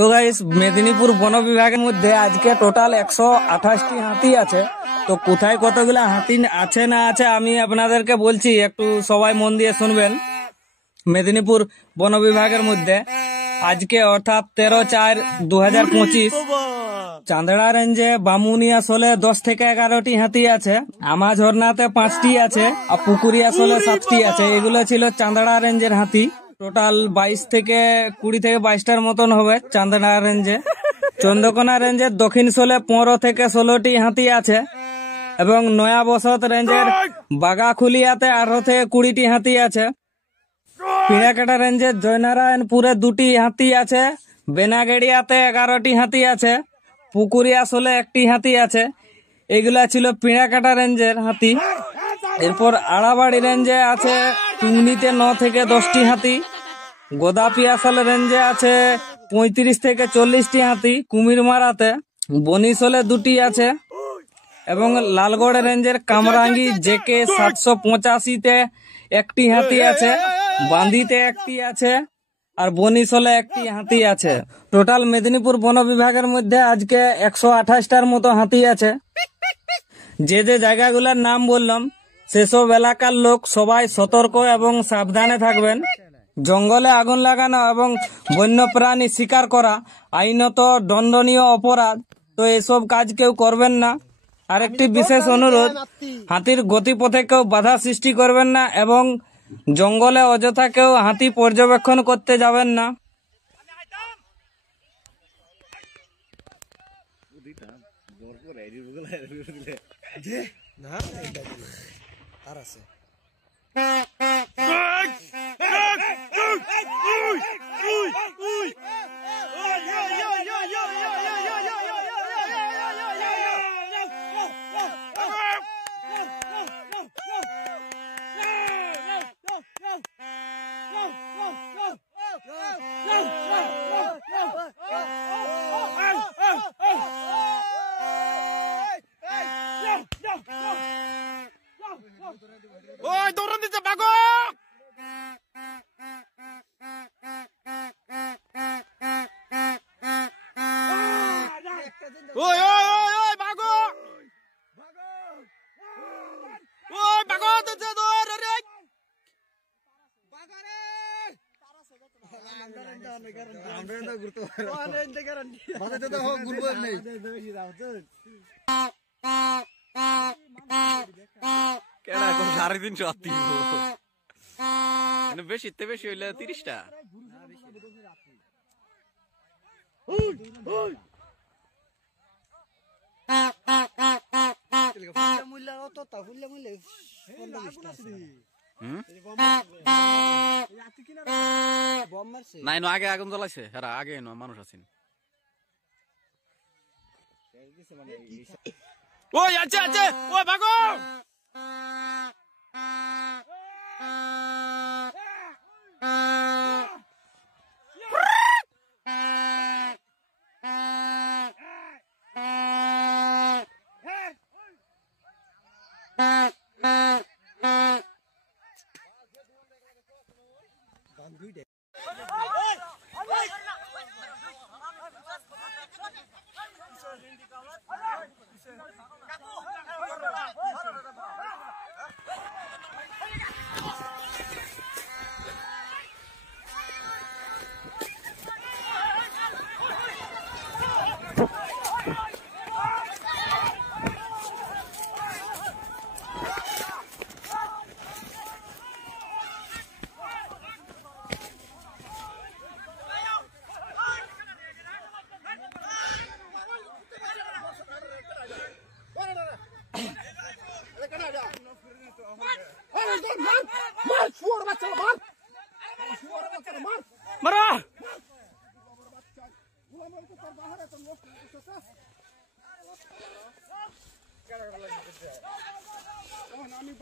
তো গাইস, মেদিনীপুর বন বিভাগের মধ্যে আজকে টোটাল 128টি হাতি আছে। তো কোথায় কতগুলা হাতি আছে না আছে আমি আপনাদেরকে বলছি, একটু সবাই মন দিয়ে শুনবেন। মেদিনীপুর বন বিভাগের মধ্যে আজকে অর্থাৎ 13/4/2025 চাঁদড়া রেঞ্জে বামুনিয়াশোলে 10 থেকে 11টি হাতি আছে, আমাঝর্ণাতে 5টি আছে, আর পুকুরিয়াশোলে 7টি আছে। এগুলো ছিল চাঁদড়া রেঞ্জের হাতি। টোটাল 22 থেকে 20 থেকে 22টার মতন হবে চাঁদড়া রেঞ্জে। চন্দ্রকোনা রেঞ্জের দক্ষিণ শোলে 15 থেকে 16টি হাতি আছে, এবং নয়া বসত রেঞ্জের বাগাখুলিয়াতে 18 থেকে 20টি হাতি আছে। পিড়াকাটা রেঞ্জের জয়নারায়ণপুরে 2টি হাতি আছে, বেনাগেড়িয়াতে 11টি হাতি আছে, পুকুরিয়াশোলে 1টি হাতি আছে। এগুলা ছিল পিড়াকাটা রেঞ্জের হাতি। এরপর আড়াবাড়ি রেঞ্জে আছে টুংনিতে 9 থেকে 10টি হাতি, গোদাপিয়াশাল রেঞ্জে আছে 35 থেকে 40টি হাতি, কুমিরমারাতে বনিশোলে 2টি আছে, এবং লালগড় রেঞ্জের কামরাঙ্গি জেকে 785তে 1টি হাতি আছে, বান্দিতে 1টি আছে, আর বনিশোলে 1টি হাতি আছে। টোটাল মেদিনীপুর বন বিভাগের মধ্যে আজকে 128টার মতো হাতি আছে। যে যে জায়গাগুলোর নাম বললাম সেসব এলাকার লোক সবাই সতর্ক এবং সাবধানে থাকবেন। জঙ্গলে আগুন লাগানো এবং বন্যপ্রাণী শিকার করা আইনত দণ্ডনীয় অপরাধ, তো এসব কাজ কেউ করবেন না। আরেকটি বিশেষ অনুরোধ, হাতির গতিপথে কেউ বাধা সৃষ্টি করবেন না, এবং জঙ্গলে অযথা কেউ হাতি পর্যবেক্ষণ করতে যাবেন না। ওই দৌড়ান দিতে ভাগো। ওই ওই ওই ভাগো, ওই ভাগো দিতে দৌড় রে বাগারে। আমরা তো ঘুরতে পারবো, আমরা তো গ্যারান্টি বাজাতে তো হোক ঘুরবো নেই। কেডা কোন 350 আত্তি মানে বেশিতে বেশি হইলে 30টা। নাই আগে আগুন জ্বলাইছে, হ্যাঁ আগে মানুষ আছেন। ওই আছে আছে, ওই ভাগো। মারা আমি